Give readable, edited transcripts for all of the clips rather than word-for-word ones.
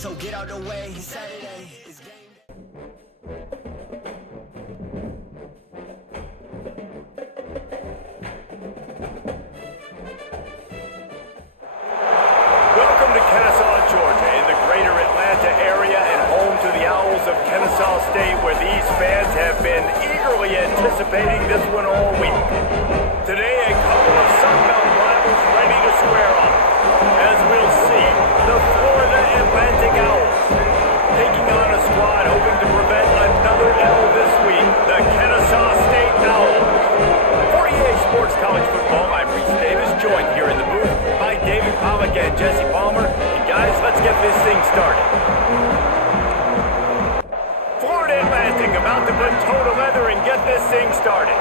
so get out the way. Saturday is game day. Welcome to Kennesaw, Georgia, in the greater Atlanta area and home to the Owls of Kennesaw State, where these fans have been eagerly anticipating this one all week. Today, a couple of Sun Belt rivals ready to square off. As we'll see, the Florida Atlantic Owls taking on a squad hoping to prevent another L this week, the Kennesaw State Owls. For EA Sports College Football, I'm Reese Davis, joined here in the booth by David Pollock and Jesse Palmer. And guys, let's get this thing started. Florida Atlantic about to put toe to leather and get this thing started.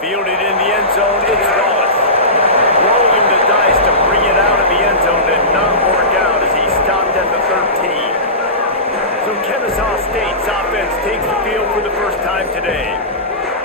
Fielded in the end zone, it's Wallace. Rolling the dice to bring it out of the end zone did not work out as he stopped at the 13. So Kennesaw State's offense takes the field for the first time today.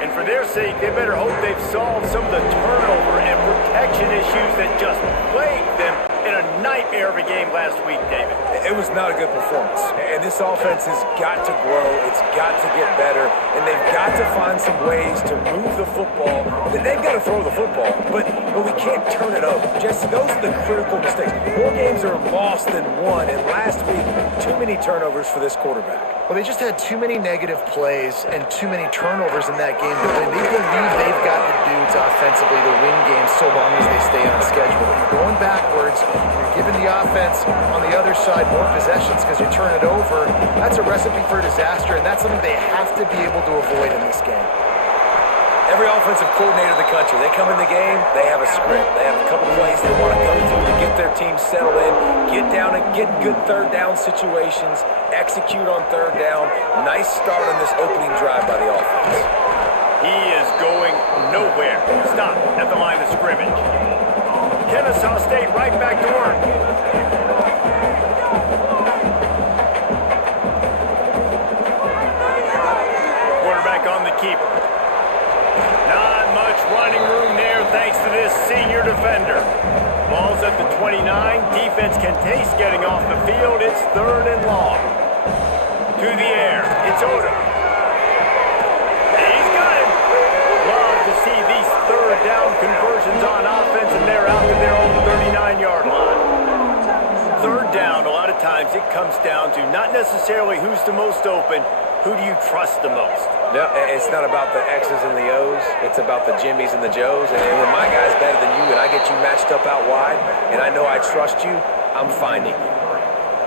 And for their sake, they better hope they've solved some of the turnover and protection issues that just plagued them in a nightmare of a game last week, David. It was not a good performance. And this offense has got to grow. It's got to get better. And they've got to find some ways to move the football. They've got to throw the football, but we can't turn it over. Jesse, those are the critical mistakes. More games are lost than won. And last week, too many turnovers for this quarterback. Well, they just had too many negative plays and too many turnovers in that game to win. They believe they've got the dudes offensively to win games so long as they stay on schedule. If you're going backwards, you're giving the offense on the other side more possessions because you turn it over, that's a recipe for disaster, and that's something they have to be able to avoid in this game. Every offensive coordinator in the country, they come in the game, they have a script. They have a couple plays they want to go through to get their team settled in, get down and get good third down situations, execute on third down. Nice start on this opening drive by the offense. He is going nowhere. Stop at the line of scrimmage. Kennesaw State right back to work. Quarterback on the keeper. Not much running room there thanks to this senior defender. Ball's at the 29. Defense can taste getting off the field. It's third and long. To the air. It's Odom. He's got it. Love to see these third down conversions on offense, and they're out to their own 39-yard line. Third down, a lot of times it comes down to not necessarily who's the most open, who do you trust the most? No, it's not about the X's and the O's. It's about the Jimmys and the Joes. And when my guy's better than you and I get you matched up out wide and I know I trust you, I'm finding you.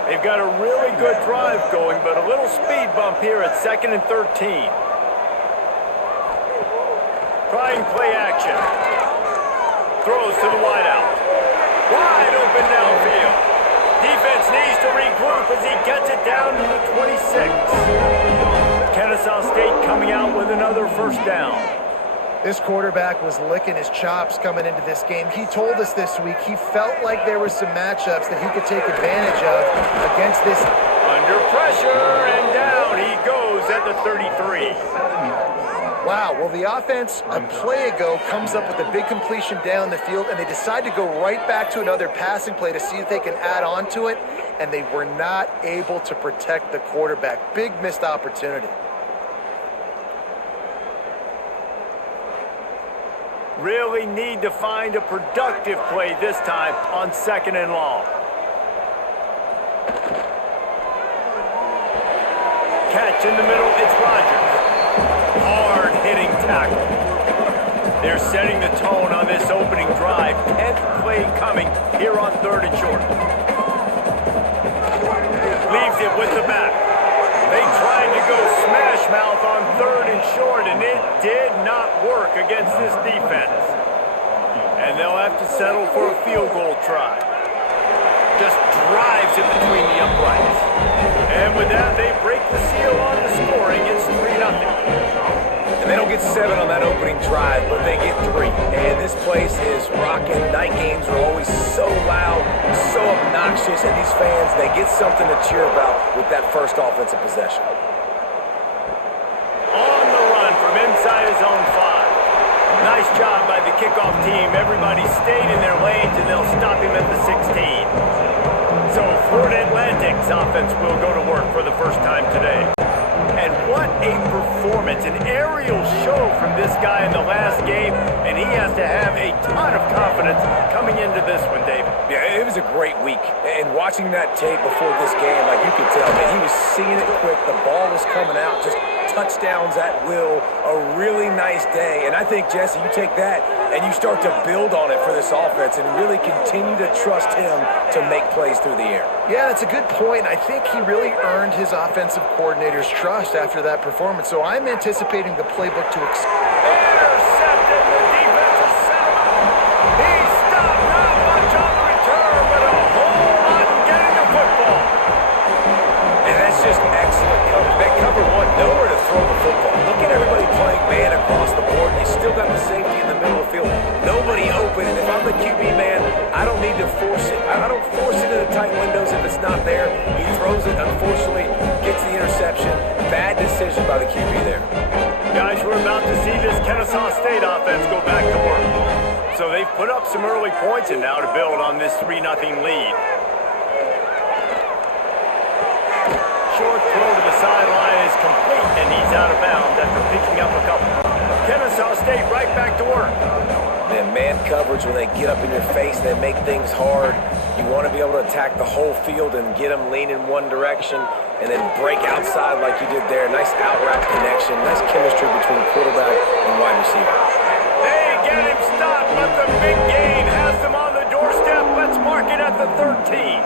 They've got a really good drive going, but a little speed bump here at 2nd and 13. Trying play action. Throws to the wideout. Wide open downfield. Defense needs to regroup as he gets it down to the 26. Kennesaw State coming out with another first down. This quarterback was licking his chops coming into this game. He told us this week he felt like there was some matchups that he could take advantage of against this. Under pressure, and down he goes at the 33. Wow, well, the offense a play ago comes up with a big completion down the field, and they decide to go right back to another passing play to see if they can add on to it, and they were not able to protect the quarterback. Big missed opportunity. Really need to find a productive play this time on 2nd and long. Catch in the middle, it's Rogers. Hard-hitting tackle. They're setting the tone on this opening drive. 10th play coming here on 3rd and short. Leaves it with the back. They tried to go smash mouth on 3rd and short, and it did not work against this defense. And they'll have to settle for a field goal try. Just drives it between the uprights. And with that, they break the seal on the scoring. It's 3-0. And they don't get 7 on that opening drive, but they get 3. And this place is rocking. Night games are always so loud, so obnoxious, and these fans, they get something to cheer about with that first offensive possession. On the run from inside his own 5. Nice job by the kickoff team. Everybody stayed in their lanes, and they'll stop him at the 16. So Florida Atlantic's offense will go to work for the first time today. And what a performance, an aerial show from this guy in the last game, and he has to have a ton of confidence coming into this one, David. Yeah, it was a great week. And watching that tape before this game, like you could tell, man, he was seeing it quick. The ball was coming out, just touchdowns at will. A really nice day. And I think, Jesse, you take that and you start to build on it for this offense and really continue to trust him to make plays through the air. Yeah, that's a good point. I think he really earned his offensive coordinator's trust after that performance. So I'm anticipating the playbook to Intercepted. The defensive center. He stopped. Not much on the return, but a whole lot in getting the football. And that's just excellent coverage. They cover one, nowhere to throw the football. Look at everybody playing man across the board. You still got the safety in the middle of the field. Nobody open. And if I'm the QB man, I don't need to force it. I don't force it into tight windows if it's not there. He throws it, unfortunately, gets the interception. Bad decision by the QB there. Guys, we're about to see this Kennesaw State offense go back to work. So they've put up some early points and now to build on this 3-0 lead. Short throw to the sideline is complete, and he's out of bounds after picking up a couple. Kennesaw State right back to work. And man coverage, when they get up in your face, they make things hard. You want to be able to attack the whole field and get them lean in one direction and then break outside like you did there. Nice out route connection. Nice chemistry between quarterback and wide receiver. They get him stopped, but the big gain has them on the doorstep. Let's mark it at the 13.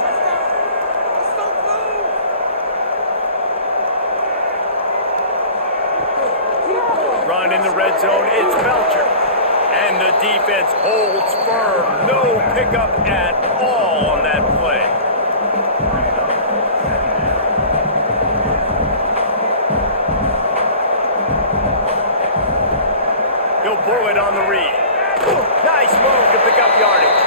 Run in the red zone, it's Belcher. And the defense holds firm. No pickup at all on that play. He'll pull it on the read. Nice move to pick up yardage.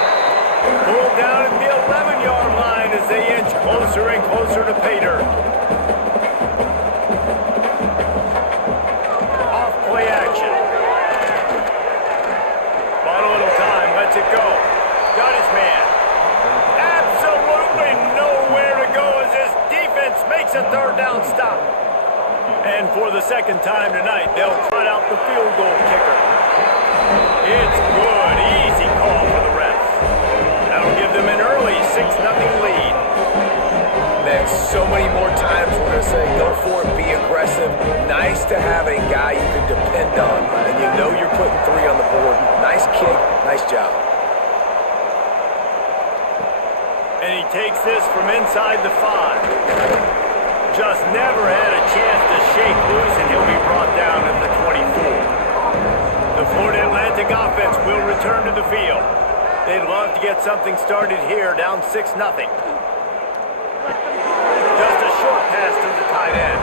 Pulled down at the 11-yard line as they inch closer and closer to pay dirt. Off-play action. Bought a little time, lets it go. Got his man. Absolutely nowhere to go as this defense makes a third down stop. And for the second time tonight, they'll trot out the field goal kicker. It's good. Easy call for the refs. That'll give them an early 6-0 lead. Man, so many more times we're going to say, go for it, be aggressive. Nice to have a guy you can depend on, and you know you're putting 3 on the board. Nice kick, nice job. And he takes this from inside the 5. Just never had a chance to shake loose, and he'll be brought down at the 24. The Florida Atlantic offense will return to the field. They'd love to get something started here, down 6-0. Just a short pass to the tight end.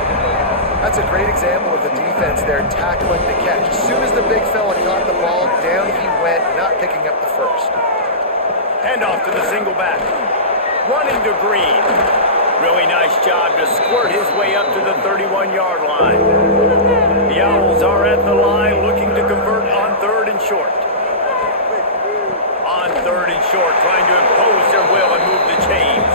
That's a great example of the defense there tackling the catch. As soon as the big fella caught the ball, down he went, not picking up the first. Handoff to the single back. Running to Green. Really nice job to squirt his way up to the 31-yard line. The Owls are at the line looking to convert on 3rd and short. On 3rd and short, trying to impose their will and move the chains.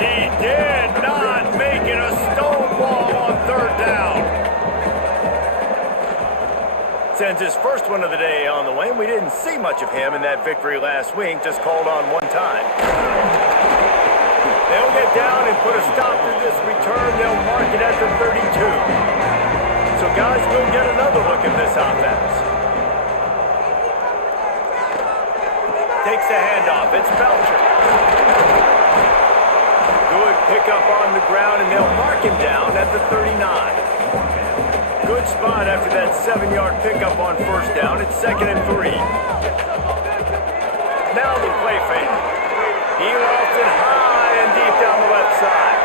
He did not make it a stonewall on 3rd down. Sends his first one of the day on the way, and we didn't see much of him in that victory last week, just called on one time. They'll get down and put a stop to this return. They'll mark it at the 32. So, guys, we'll get another look at this offense. Takes the handoff. It's Belcher. Good pickup on the ground, and they'll mark him down at the 39. Good spot after that 7-yard pickup on 1st down. It's 2nd and 3. Now the play fake. He lofts it high and deep down the left side.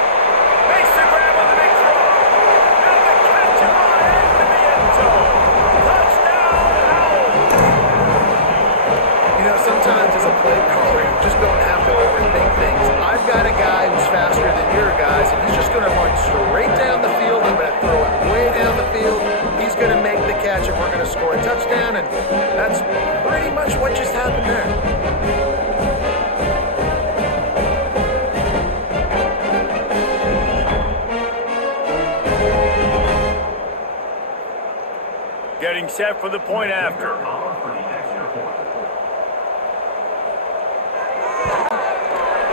Makes the grab on the big throw. Now the catch him on into the end zone. Touchdown, Owls. You know, sometimes as a play caller, you just don't have to overthink things. I've got a guy who's faster than your guys, and he's just going to run straight down the field. I'm going to throw it way down the field. He's going to make the catch, and we're going to score a touchdown, and that's getting set for the point after.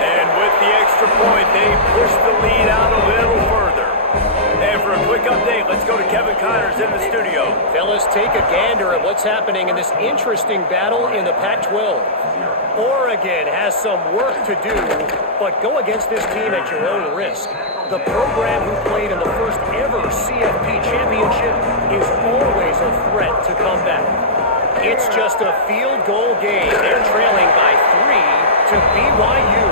And with the extra point, they push the lead out a little further. And for a quick update, let's go to Kevin Connors in the studio. Fellas, take a gander at what's happening in this interesting battle in the Pac-12. Oregon has some work to do, but go against this team at your own risk. The program who played in the first ever CFP championship is always a threat to come back. It's just a field goal game. They're trailing by 3 to BYU.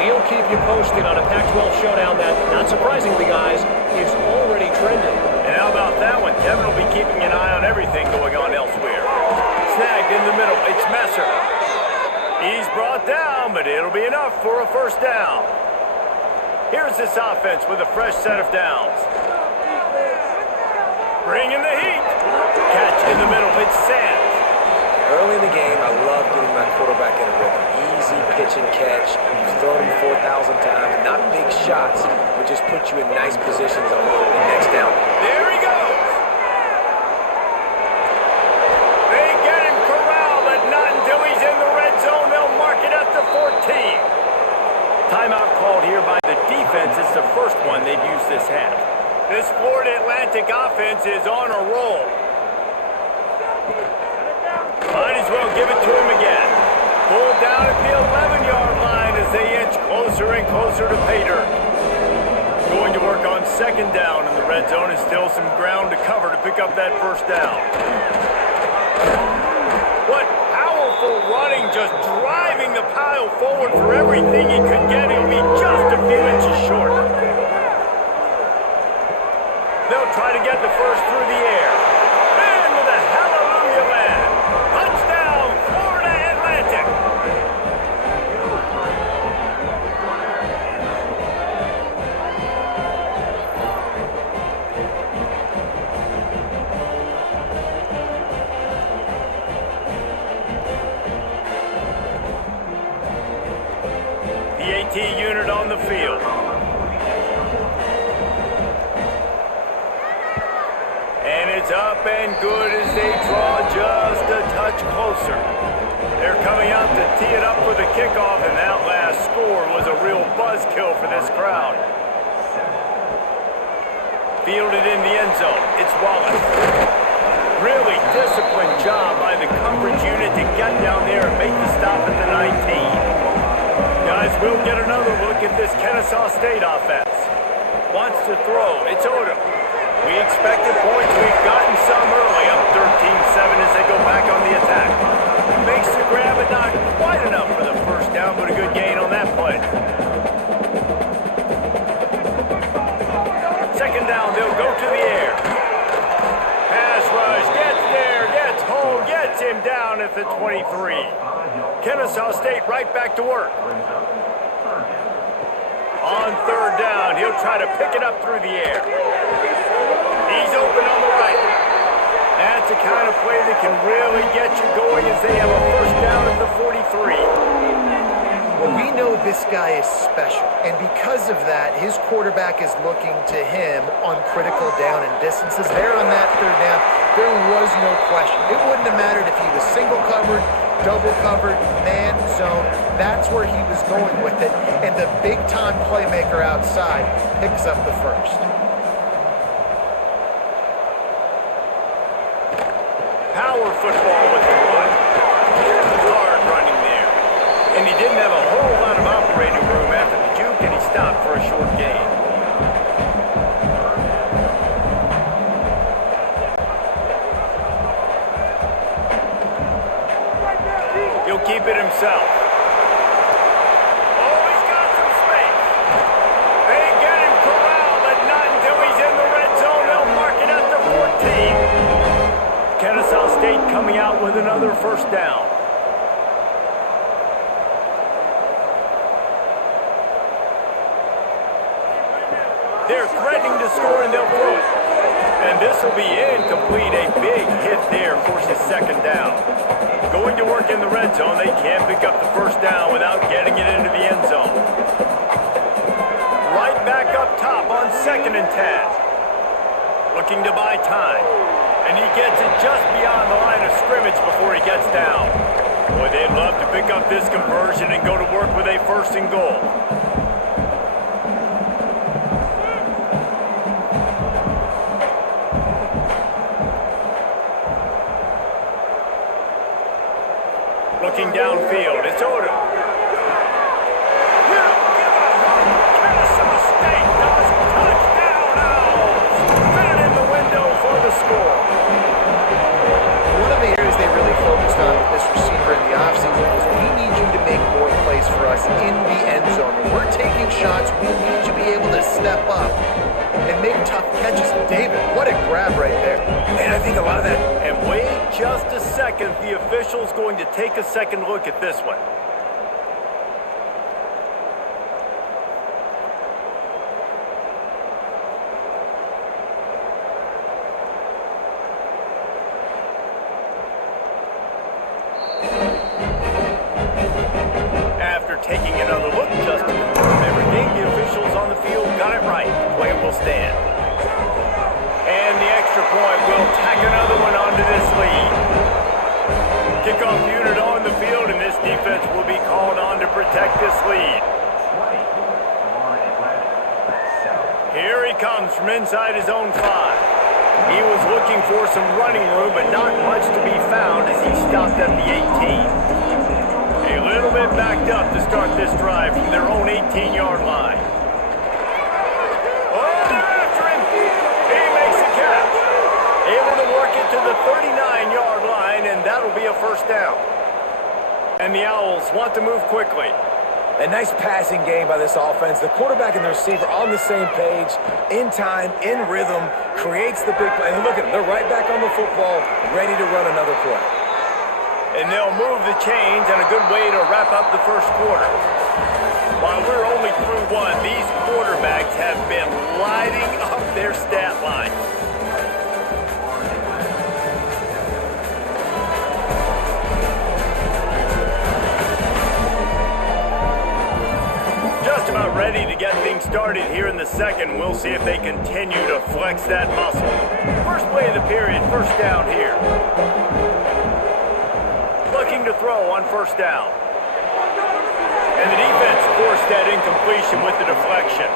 We'll keep you posted on a Pac-12 showdown that, not surprisingly, guys, is already trending. And how about that one? Kevin will be keeping an eye on everything going on elsewhere. Snagged in the middle. It's Messer. He's brought down, but it'll be enough for a first down. Here's this offense with a fresh set of downs. Bringing the heat. Catch in the middle. It's Sands. Early in the game, I love getting my quarterback in a rhythm. Easy pitch and catch. You've thrown him 4,000 times. Not big shots, but just put you in nice positions on the next down. There he goes. They get him corralled, but not until he's in the red zone. They'll mark it at the 14. Timeout called here by the defense. It's the first one they've used this half. This Florida Atlantic offense is on a roll. Might as well give it to him again. Pulled down at the 11-yard line as they inch closer and closer to pay dirt. Going to work on second down in the red zone, and still some ground to cover to pick up that first down. What powerful running, just driving the pile forward for everything he could get. He'll be just a few inches short. They'll try to get the first through the air. And with a hallelujah land. Touchdown, Florida Atlantic. The AT unit on the field. And it's up and good as they draw just a touch closer. They're coming out to tee it up for the kickoff, and that last score was a real buzzkill for this crowd. Fielded in the end zone. It's Wallace. Really disciplined job by the coverage unit to get down there and make the stop at the 19. Guys, we'll get another look at this Kennesaw State offense. Wants to throw. It's Odom. We expected points. We've gotten some early, up 13-7 as they go back on the attack. Makes the grab, but not quite enough for the first down, but a good gain on that play. Second down, they'll go to the air. Pass rush, gets there, gets home, gets him down at the 23. Kennesaw State right back to work. On third down, he'll try to pick it up through the air. He's open on the right. That's the kind of play that can really get you going as they have a first down at the 43. Well, we know this guy is special, and because of that, his quarterback is looking to him on critical down and distances. There on that third down, there was no question. It wouldn't have mattered if he was single covered, double covered, man zone. That's where he was going with it, and the big-time playmaker outside picks up the first. Power football with the run. Hard running there. And he didn't have a whole lot of operating room after the juke, and he stopped for a short gain. He'll keep it himself. Oh, he's got some space. They get him corralled, but not until he's in the red zone. They'll mark it at the 14. Kennesaw State coming out with another first down. They're threatening to score, and they'll throw it. And this will be incomplete. A big hit there forces second down. Going to work in the red zone, they can't pick up the first down without getting it into the end zone. Right back up top on 2nd and 10. Looking to buy time. And he gets it just beyond the line of scrimmage before he gets down. Boy, they'd love to pick up this conversion and go to work with a first and goal. Looking downfield, it's Odom. You don't give a hoot. Kennesaw State does touchdown Owls. Fit in the window for the score. One of the areas they really focused on with this receiver in the offseason was we need you to make more plays for us in the end zone. When we're taking shots, we need you to be able to step up and make tough catches. David, what a grab right there. And I think a lot of that. And wait just a second. The official's going to take a second look at this one. After taking another look just to confirm everything, the officials on the field got it right. Play will stand. And the extra point will tack another one onto this lead. Kickoff unit on the field, and this defense will be called on to protect this lead. Here he comes from inside his own 5. He was looking for some running room, but not much to be found as he stopped at the 18. A little bit backed up to start this drive from their own 18-yard line. Oh, they're after him. He makes the catch. Able to work it to the 39-yard line, and that'll be a first down. And the Owls want to move quickly. A nice passing game by this offense. The quarterback and the receiver on the same page, in time, in rhythm, creates the big play. And look at them. They're right back on the football, ready to run another play. And they'll move the chains, and a good way to wrap up the first quarter. While we're only through one, these quarterbacks have been lighting up their stat lines. Just about ready to get things started here in the second. We'll see if they continue to flex that muscle. First play of the period, first down here. Looking to throw on first down. And the defense forced that incompletion with the deflection.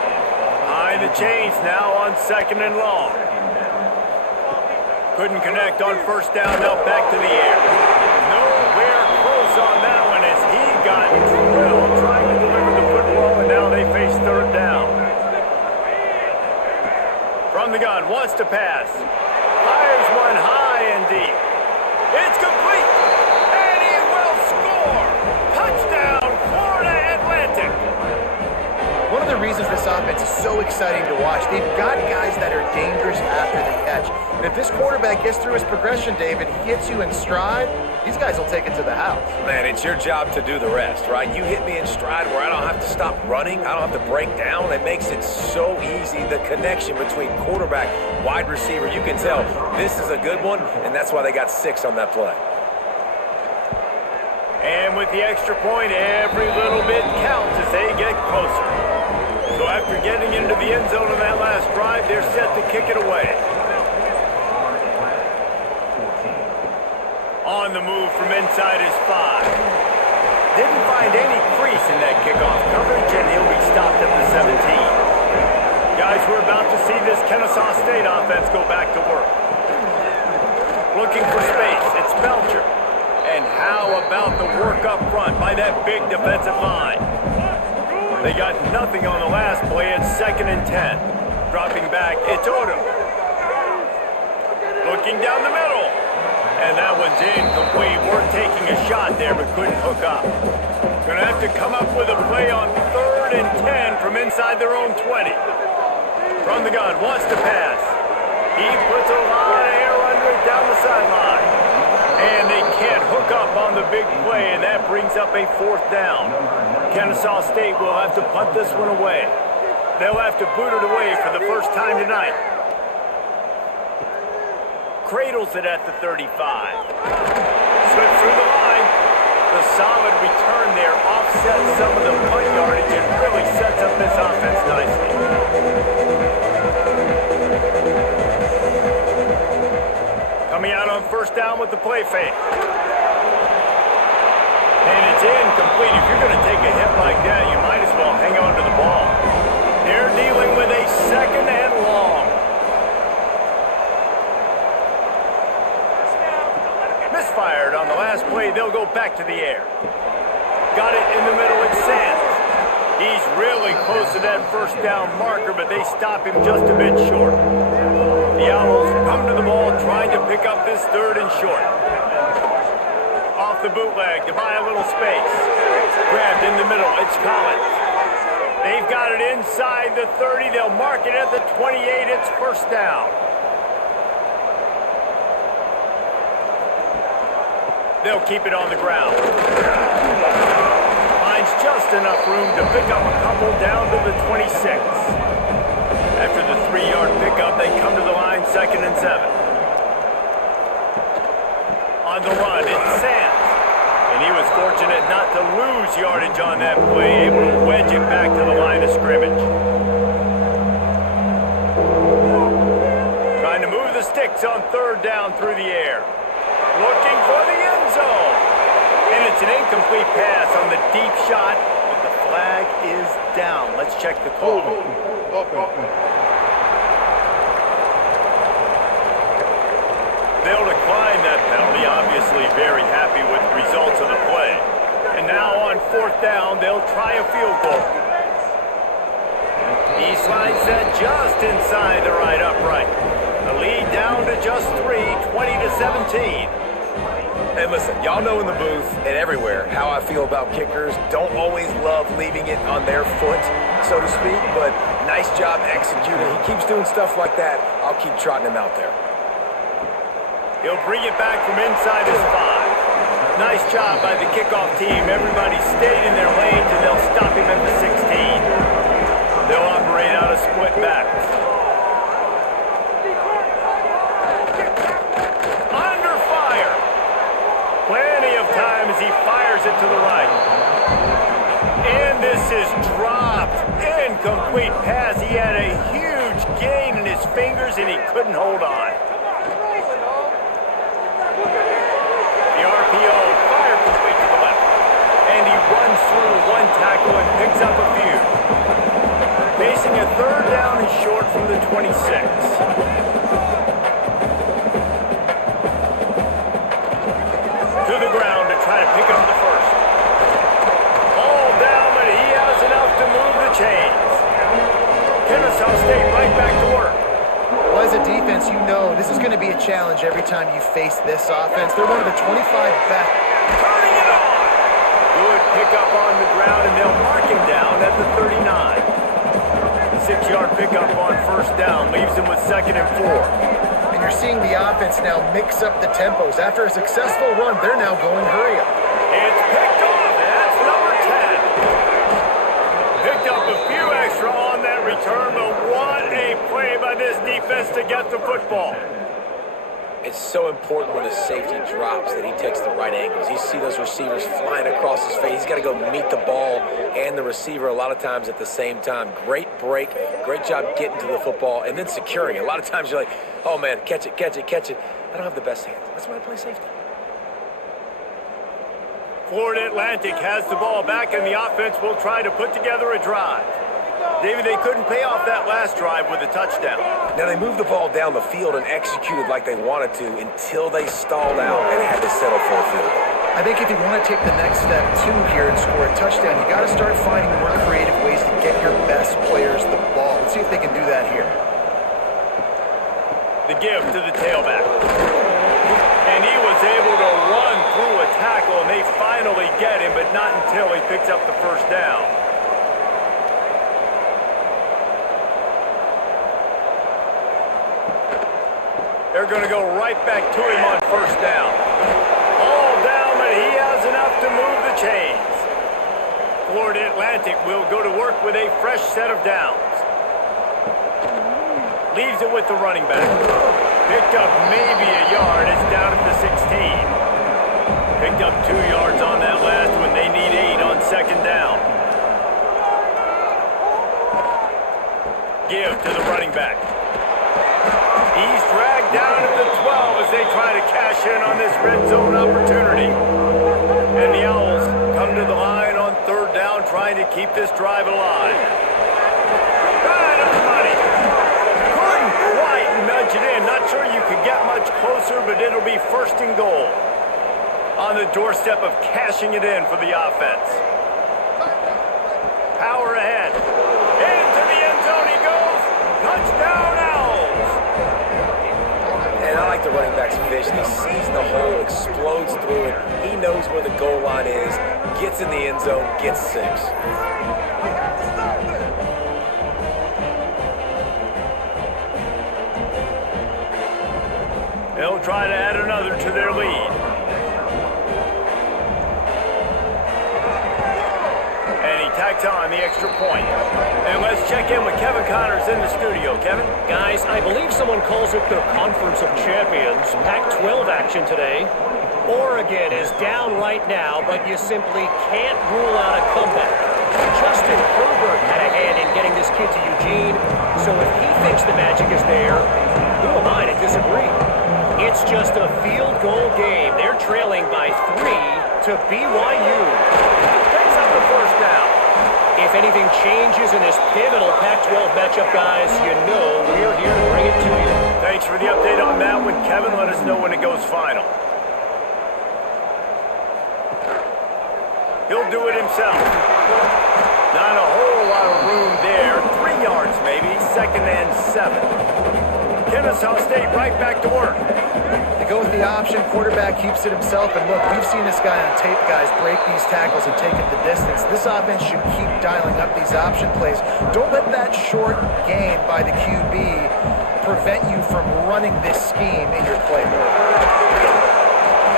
High the chains now on second and long. Couldn't connect on first down, now back to the air. Nowhere close on that one as he got drilled trying to deliver the football, and now they face third down. From the gun, wants to pass. Fires one high and deep. It's complete. One of the reasons this offense is so exciting to watch, they've got guys that are dangerous after the catch. And if this quarterback gets through his progression, David, he hits you in stride, these guys will take it to the house. Man, it's your job to do the rest, right? You hit me in stride where I don't have to stop running. I don't have to break down. It makes it so easy, the connection between quarterback, wide receiver. You can tell this is a good one, and that's why they got 6 on that play. And with the extra point, every little bit counts as they get closer. So after getting into the end zone on that last drive, they're set to kick it away. On the move from inside his 5. Didn't find any crease in that kickoff coverage, and he'll be stopped at the 17. Guys, we're about to see this Kennesaw State offense go back to work. Looking for space, it's Belcher. And how about the work up front by that big defensive line? They got nothing on the last play. It's 2nd and 10. Dropping back, it's Odom. Looking down the middle. And that one's incomplete. We're taking a shot there, but couldn't hook up. Gonna have to come up with a play on 3rd and 10 from inside their own 20. From the gun, wants to pass. He puts a lot of air under it down the sideline. And they can't hook up on the big play, and that brings up a 4th down. Kennesaw State will have to punt this one away. They'll have to boot it away for the first time tonight. Cradles it at the 35. Slips through the line. The solid return there offsets some of the punt yardage and really sets up this offense nicely. play fake. And it's incomplete. If you're going to take a hit like that, you might as well hang on to the ball. They're dealing with a second and long. Misfired on the last play. They'll go back to the air. Got it in the middle. It's Sands. He's really close to that first down marker, but they stop him just a bit short. The Owls come to the ball, trying to pick up this third and short. Off the bootleg to buy a little space. Grabbed in the middle. It's Collins. They've got it inside the 30. They'll mark it at the 28. It's first down. They'll keep it on the ground. Finds just enough room to pick up a couple down to the 26. After the 3-yard pickup, they come to the line, 2nd and 7. On the run, it's Sands. And he was fortunate not to lose yardage on that play, able to wedge it back to the line of scrimmage. Trying to move the sticks on 3rd down through the air. Looking for the end zone. And it's an incomplete pass on the deep shot, but the flag is down. Let's check the call. They'll decline that penalty, obviously very happy with the results of the play. And now on 4th down, they'll try a field goal. He slides that just inside the right upright. The lead down to just 3, 20-17. And listen, y'all know in the booth and everywhere how I feel about kickers. Don't always love leaving it on their foot, so to speak, but nice job executing. He keeps doing stuff like that. I'll keep trotting him out there. He'll bring it back from inside his 5. Nice job by the kickoff team. Everybody stayed in their lanes, and they'll stop him at the 16. They'll operate out of split backs. Under fire. Plenty of time as he fires it to the right. And this is dropped. Incomplete pass. He had a huge gain in his fingers, and he couldn't hold on. The RPO fire complete to the left. And he runs through one tackle and picks up a few. Facing a 3rd down and short from the 26. To the ground to try to pick up the first. All down, but he has enough to move the chains. Kennesaw State right back to work. Well, as a defense, you know this is going to be a challenge every time you face this offense. They're one of the 25 best. Turning it on. Good pickup on the ground, and they'll mark him down at the 39. 6-yard pickup on 1st down leaves him with 2nd and 4. And you're seeing the offense now mix up the tempos. After a successful run, they're now going hurry up. It's picked off, and that's number 10. Picked up a few extra on that return, but what a play by this defense to get the football. It's so important when a safety drops that he takes the right angles. You see those receivers flying across his face. He's got to go meet the ball and the receiver a lot of times at the same time. Great break, great job getting to the football, and then securing it. A lot of times you're like, oh man, catch it, catch it, catch it. I don't have the best hands. That's why I play safety. Florida Atlantic has the ball back, and the offense will try to put together a drive. David, they couldn't pay off that last drive with a touchdown. Now, they moved the ball down the field and executed like they wanted to until they stalled out and had to settle for a field goal. I think if you want to take the next step, too, here and score a touchdown, you got to start finding more creative ways to get your best players the ball. Let's see if they can do that here. The give to the tailback. And he was able to run through a tackle, and they finally get him, but not until he picks up the first down. They're going to go right back to him on 1st down. All down, but he has enough to move the chains. Florida Atlantic will go to work with a fresh set of downs. Leaves it with the running back. Picked up maybe a yard. It's down at the 16. Picked up 2 yards on that last one. They need 8 on 2nd down. Give to the running back. He's dragged down at the 12 as they try to cash possession on this red zone opportunity. And the Owls come to the line on third down, trying to keep this drive alive. Right on the money. Couldn't quite nudge it in. Not sure you could get much closer, but it'll be first and goal. On the doorstep of cashing it in for the offense. Power ahead. Into the end zone he goes. Touchdown, Owls. And I like the running back's vision. He sees the hole, explodes through it. He knows where the goal line is, gets in the end zone, gets 6. They'll try to add another to their lead. And he tacks on the extra point. And let's check in with Kevin Connors in the studio. Kevin? Guys, I believe someone calls it the Conference of Champions. Pac-12 action today. Oregon is down right now, but you simply can't rule out a comeback. Justin Herbert had a hand in getting this kid to Eugene, so if he thinks the magic is there, who am I to disagree? It's just a field goal game. They're trailing by 3 to BYU. Takes up the first down. If anything changes in this pivotal Pac-12 matchup, guys, you know we're here to bring it to you. Thanks for the update on that one, Kevin. Let us know when it goes final. He'll do it himself. Not a whole lot of room there. 3 yards maybe. 2nd and 7. Kennesaw State right back to work. They go with the option. Quarterback keeps it himself. And look, we've seen this guy on tape, guys, break these tackles and take it the distance. This offense should keep dialing up these option plays. Don't let that short gain by the QB prevent you from running this scheme in your playbook.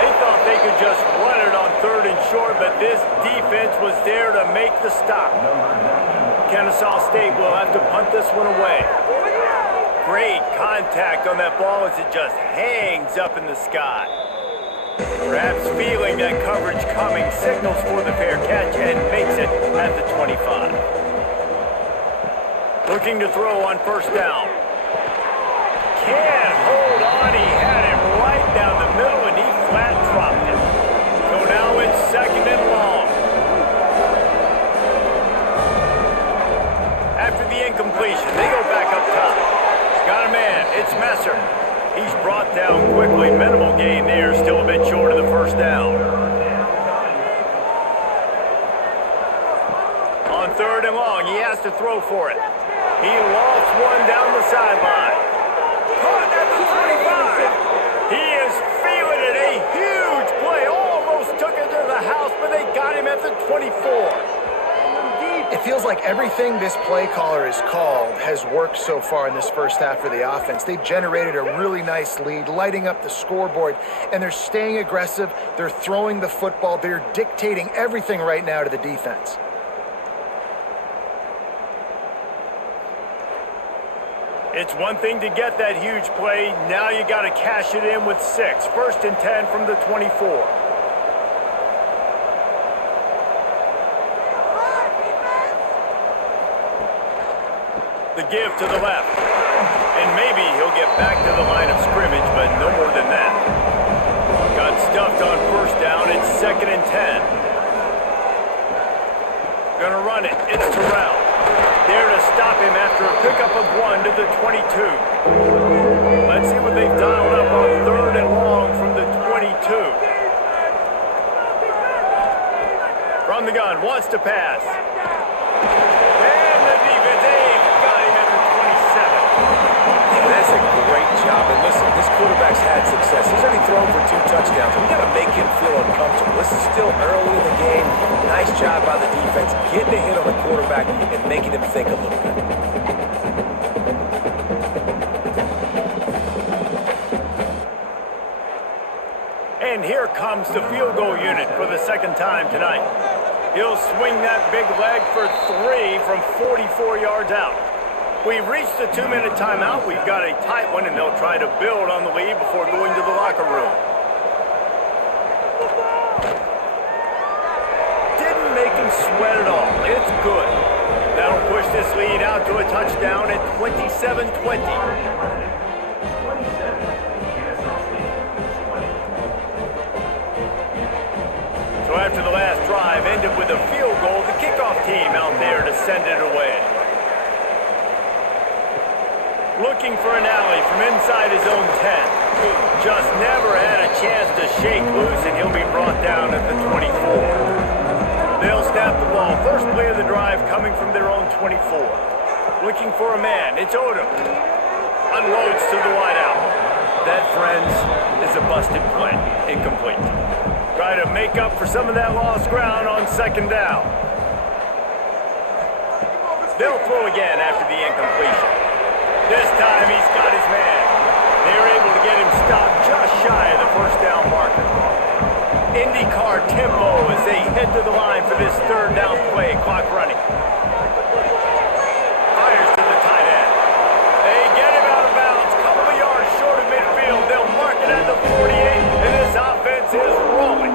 They thought they could just run it on 3rd and short, but this defense was there to make the stop. Kennesaw State will have to punt this one away. Great contact on that ball as it just hangs up in the sky. Perhaps feeling that coverage coming, signals for the fair catch and makes it at the 25. Looking to throw on first down. Can't hold on. He had it right down the middle and he flat dropped it. So now it's 2nd and long. After the incompletion, they go back up top. Got a man. It's Messer. He's brought down quickly. Minimal gain there. Still a bit short of the first down. On 3rd and long, he has to throw for it. He lost one down the sideline. Caught at the 25. He is feeling it. A huge play. Almost took it to the house, but they got him at the 24. It feels like everything this play caller has called has worked so far in this first half for the offense. They've generated a really nice lead, lighting up the scoreboard, and they're staying aggressive. They're throwing the football. They're dictating everything right now to the defense. It's one thing to get that huge play. Now you got to cash it in with 6. 1st and 10 from the 24. The give to the left. And maybe he'll get back to the line of scrimmage, but no more than that. Got stuffed on first down. It's 2nd and 10. Gonna run it. It's Terrell. There to stop him after a pickup of 1 to the 22. Let's see what they've dialed up on 3rd and long from the 22. From the gun, wants to pass. And the defense, they've got him at the 27. Yeah, that's a great job. And listen, this quarterback's had success. He's already thrown for 2 touchdowns. We got to make him feel uncomfortable. This is still early in the game. Nice job by the defense, getting a hit on the quarterback and making him think a little bit. And here comes the field goal unit for the 2nd time tonight. He'll swing that big leg for 3 from 44 yards out. We've reached the 2-minute timeout. We've got a tight one, and they'll try to build on the lead before going to the locker room. Didn't make him sweat at all. It's good. That'll push this lead out to a touchdown at 27-20. timeout there to send it away. Looking for an alley from inside his own 10. Just never had a chance to shake loose, and he'll be brought down at the 24. They'll snap the ball. First play of the drive coming from their own 24. Looking for a man. It's Odom. Unloads to the wideout. That, friends, is a busted play. Incomplete. Try to make up for some of that lost ground on second down. They'll throw again after the incompletion. This time he's got his man. They're able to get him stopped just shy of the first down marker. IndyCar tempo as they head to the line for this third down play. Clock running. Fires to the tight end. They get him out of bounds. Couple of yards short of midfield. They'll mark it at the 48, and this offense is rolling.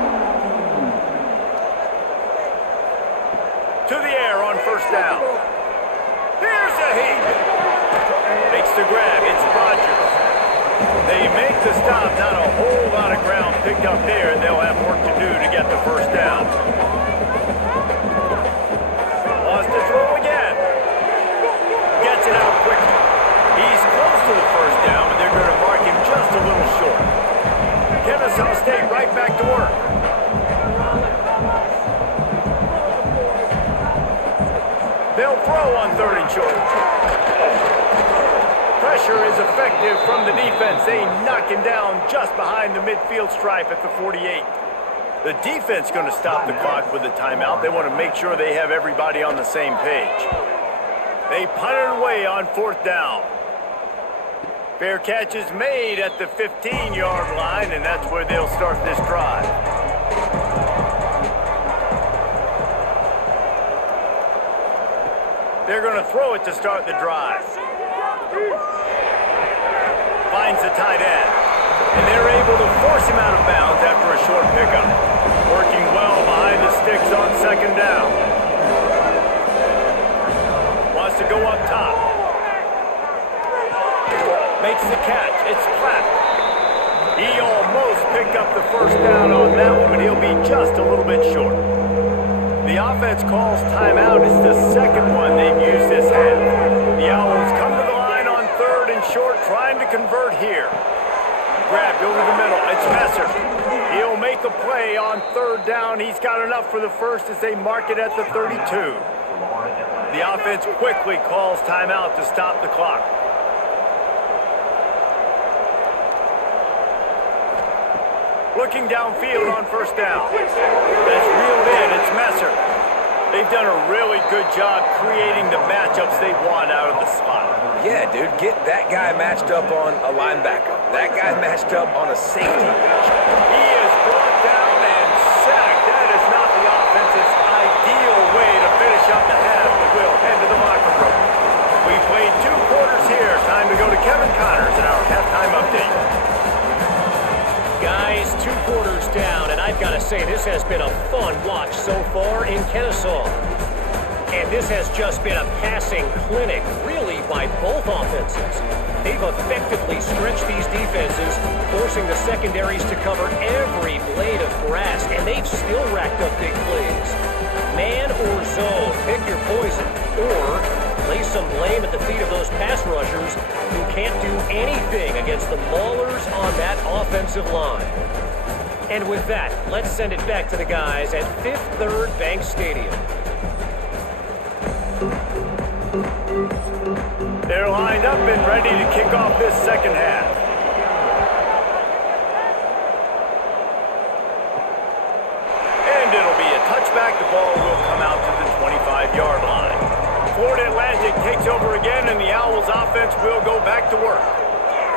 To the air on first down. Here's a heat. Makes the grab. It's Rodgers. They make the stop. Not a whole lot of ground picked up there, and they'll have work to do to get the first down. Wants to throw again. Gets it out quickly. He's close to the first down, but they're going to mark him just a little short. Kennesaw State right back to work. They'll throw on third and short. Pressure is effective from the defense. They knock him down just behind the midfield stripe at the 48. The defense going to stop the clock with a timeout. They want to make sure they have everybody on the same page. They punt it away on fourth down. Fair catch is made at the 15-yard line, and that's where they'll start this drive. They're going to throw it to start the drive. Finds the tight end. And they're able to force him out of bounds after a short pickup. Working well behind the sticks on second down. Wants to go up top. Makes the catch. It's Platt. He almost picked up the first down on that one, but he'll be just a little bit short. The offense calls timeout. It's the second one they've used this half. The Owls come to the line on third and short, trying to convert here. Grabbed over the middle. It's Messer. He'll make a play on third down. He's got enough for the first as they mark it at the 32. The offense quickly calls timeout to stop the clock. Looking downfield on first down. That's reeled in. It's Messer. They've done a really good job creating the matchups they want out of the slot. Yeah, dude, get that guy matched up on a linebacker. That guy matched up on a safety. He is brought down and sacked. That is not the offense's ideal way to finish up the half, but we'll head to the locker room. We played 2 quarters here. Time to go to Kevin Connors in our halftime update. Guys, 2 quarters down, and I've got to say this has been a fun watch so far in Kennesaw. And this has just been a passing clinic, really, by both offenses. They've effectively stretched these defenses, forcing the secondaries to cover every blade of grass, and they've still racked up big plays. Man or zone, pick your poison, or lay some blame at the feet of those pass rushers who can't do anything against the maulers on that offensive line. And with that, let's send it back to the guys at Fifth Third Bank Stadium. They're lined up and ready to kick off this second half. And it'll be a touchback. The ball will come out to the 25-yard line. Florida Atlantic takes over again, and the Owls offense will go back to work.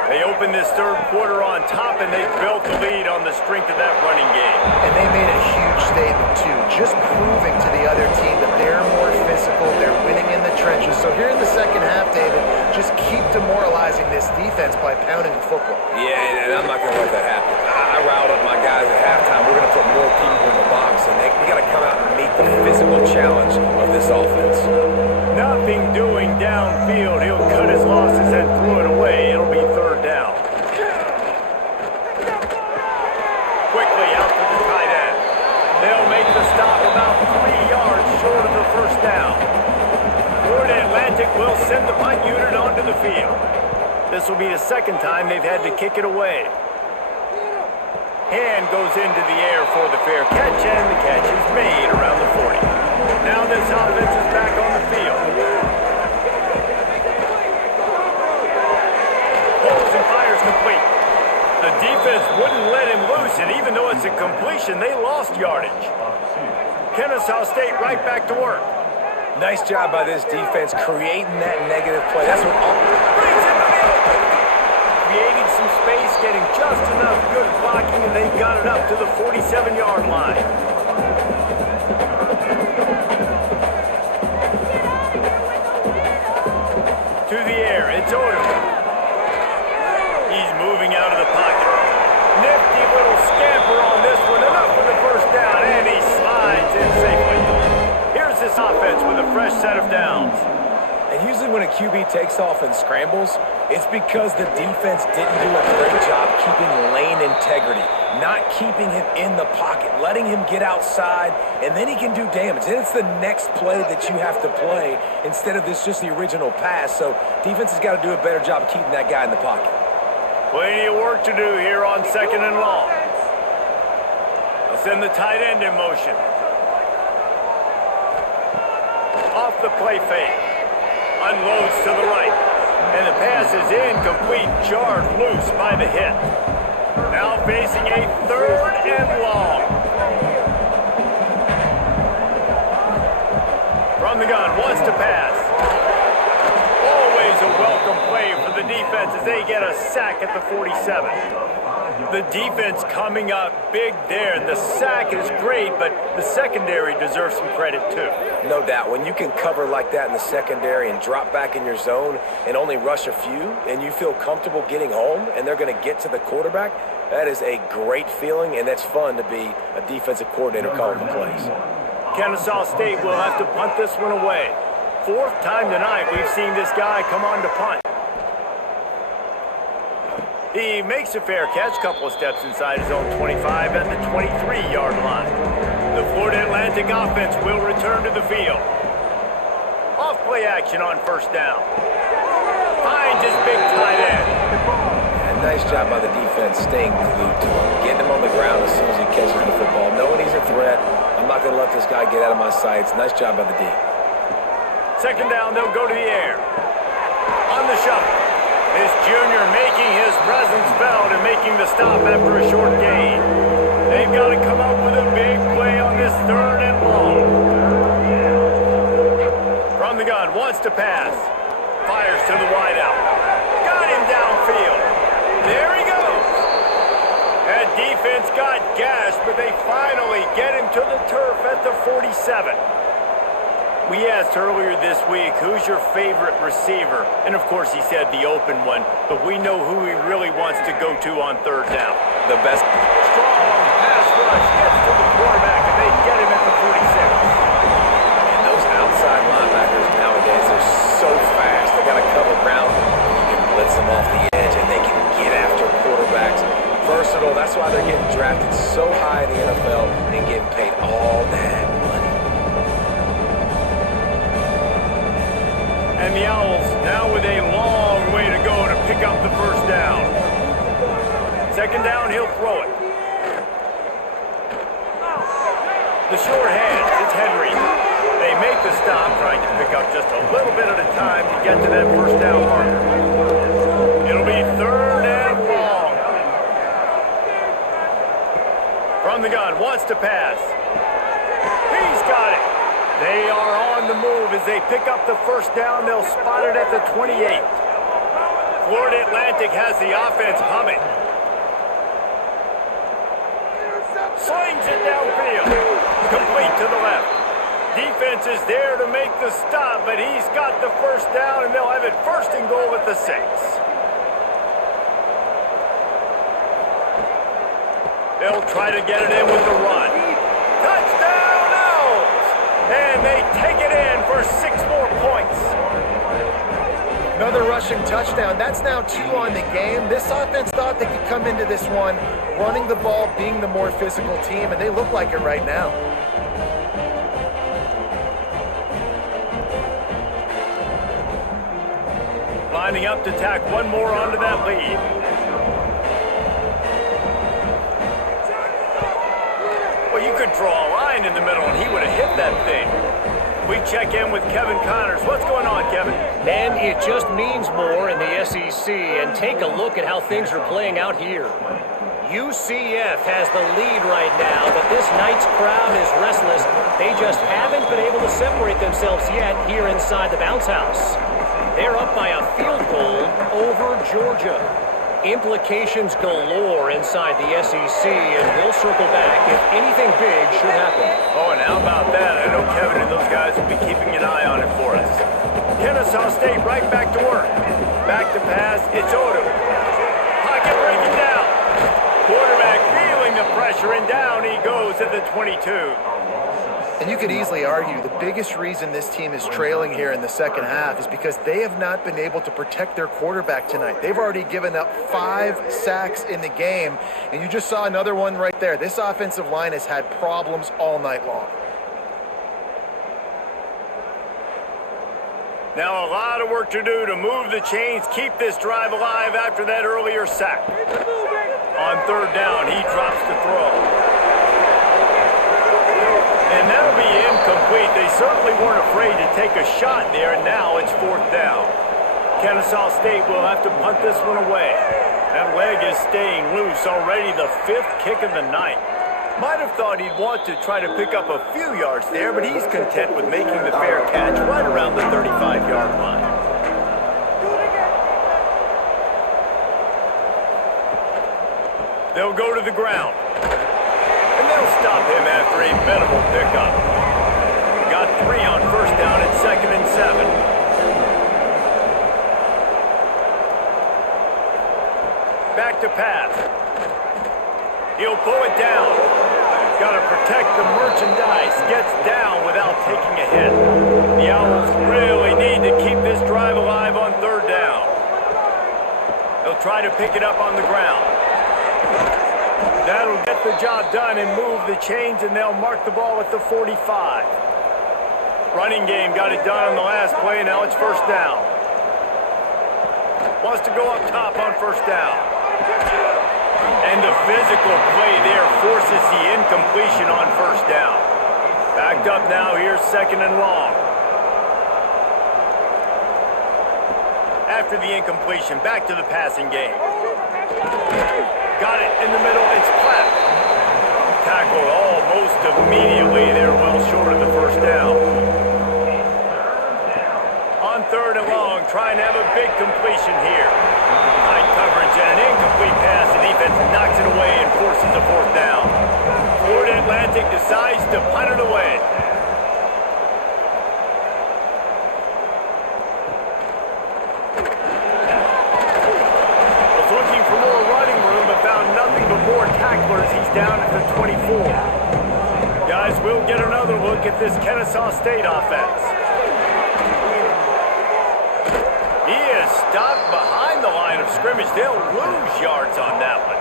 They opened this third quarter on top, and they built the lead on the strength of that running game. And they made a huge statement, too, just proving to the other team that they're more physical, they're winning in the trenches. So here in the second half, David, just keep demoralizing this defense by pounding the football. Yeah, and I'm not going to let that happen. I riled up my guys at halftime. We're going to put more people in the box, and we got to come out and meet the physical challenge of this offense. Nothing doing downfield. He'll cut his losses and throw it away. It'll be third down. Quickly out to the tight end. They'll make the stop about 3 yards short of the first down. send the punt unit onto the field. This will be the second time they've had to kick it away. Hand goes into the air for the fair catch, and the catch is made around the 40. Now this offense is back on the field. Pulls and fires complete. The defense wouldn't let him loose, and even though it's a completion, they lost yardage. Kennesaw State right back to work. Nice job by this defense creating that negative play. That's what Brings in the middle. Creating some space, getting just enough good blocking, and they've got it up to the 47-yard line. To the air, it's Odom. He's moving out of the pocket. Nifty little scamper on this one, enough for the first down, and he slides in safely. Here's this offense with a fresh set of downs. And usually when a QB takes off and scrambles, it's because the defense didn't do a great job keeping lane integrity, not keeping him in the pocket, letting him get outside, and then he can do damage. Then it's the next play that you have to play instead of this just the original pass. So defense has got to do a better job of keeping that guy in the pocket. Plenty of work to do here on 2nd and long. They'll send the tight end in motion. Off the play fake. Unloads to the right. And the pass is incomplete, jarred loose by the hit. Now facing a 3rd and long. From the gun, wants to pass. Always a welcome play for the defense as they get a sack at the 47. The defense coming up big there. The sack is great, but the secondary deserves some credit too. No doubt. When you can cover like that in the secondary and drop back in your zone and only rush a few, and you feel comfortable getting home and they're going to get to the quarterback, that is a great feeling, and that's fun to be a defensive coordinator calling the plays. Kennesaw State will have to punt this one away. 4th time tonight we've seen this guy come on to punt. He makes a fair catch, couple of steps inside his own 25 at the 23-yard line. The Florida Atlantic offense will return to the field. Off play action on 1st down. Finds his big tight end. And nice job by the defense staying glued to him, getting him on the ground as soon as he catches the football, knowing he's a threat. I'm not going to let this guy get out of my sights. Nice job by the D. 2nd down, they'll go to the air. On the shuttle. This junior making his presence felt and making the stop after a short gain. They've got to come up with a big play on this 3rd and long. From the gun, wants to pass. Fires to the wideout. Got him downfield. There he goes. That defense got gashed, but they finally get him to the turf at the 47. We asked earlier this week, who's your favorite receiver? And of course he said the open one, but we know who he really wants to go to on 3rd down. The best. Strong pass rush gets to the quarterback, and they get him at the 46. And those outside linebackers nowadays are so fast. They got to cover ground. You can blitz them off the edge, and they can get after quarterbacks. Versatile. That's why they're getting drafted so high in the NFL and getting paid all that money. And the Owls now with a long way to go to pick up the 1st down. 2nd down, he'll throw it. The short hand, it's Henry. They make the stop, trying to pick up just a little bit at a time to get to that 1st down marker. It'll be 3rd and long. From the gun, wants to pass. He's got it. They are on the move as they pick up the 1st down. They'll spot it at the 28. Florida Atlantic has the offense humming. Slings it downfield. Complete to the left. Defense is there to make the stop, but he's got the 1st down, and they'll have it 1st and goal at the 6. They'll try to get it in with the run. Touchdown! And they take it in for 6 more points. Another rushing touchdown. That's now 2 on the game. This offense thought they could come into this one running the ball, being the more physical team, and they look like it right now. lining up to tack one more onto that lead. Well, you could draw a line in the middle and he would have hit that thing. We check in with Kevin Connors. What's going on, Kevin? And it just means more in the SEC, and take a look at how things are playing out here. UCF has the lead right now, but this night's crowd is restless. They just haven't been able to separate themselves yet here inside the bounce house. They're up by a field goal over Georgia. Implications galore inside the SEC, and we'll circle back if anything big should happen. Oh, and how about that? I know Kevin and those guys will be keeping an eye on it for us. Kennesaw State right back to work. Back to pass, it's Odom. Pocket breaking down. Quarterback feeling the pressure, and down he goes at the 22. And you could easily argue the biggest reason this team is trailing here in the second half is because they have not been able to protect their quarterback tonight. They've already given up 5 sacks in the game, and you just saw another one right there. This offensive line has had problems all night long. Now a lot of work to do to move the chains, keep this drive alive after that earlier sack. On third down, he drops the throw. And that'll be incomplete. They certainly weren't afraid to take a shot there, and now it's fourth down. Kennesaw State will have to punt this one away. That leg is staying loose, already the 5th kick of the night. Might have thought he'd want to try to pick up a few yards there, but he's content with making the fair catch right around the 35-yard line. They'll go to the ground. And they'll stop him after a minimal pickup. Got 3 on first down at 2nd and 7. Back to pass. He'll pull it down. Got to protect the merchandise. Gets down without taking a hit. The Owls really need to keep this drive alive on third down. They'll try to pick it up on the ground. That'll get the job done and move the chains, and they'll mark the ball at the 45. Running game got it done on the last play, now it's first down. Wants to go up top on first down. And the physical play there forces the incompletion on first down. Backed up now, here's 2nd and long. After the incompletion, back to the passing game. Got it in the middle, it's Platt. Tackled almost immediately. They're well short of the first down. On 3rd and long, trying to have a big completion here. High coverage and an incomplete pass. The defense knocks it away and forces a 4th down. Florida Atlantic decides to punt it away. He's down at the 24. Guys, we'll get another look at this Kennesaw State offense. He is stopped behind the line of scrimmage. They'll lose yards on that one.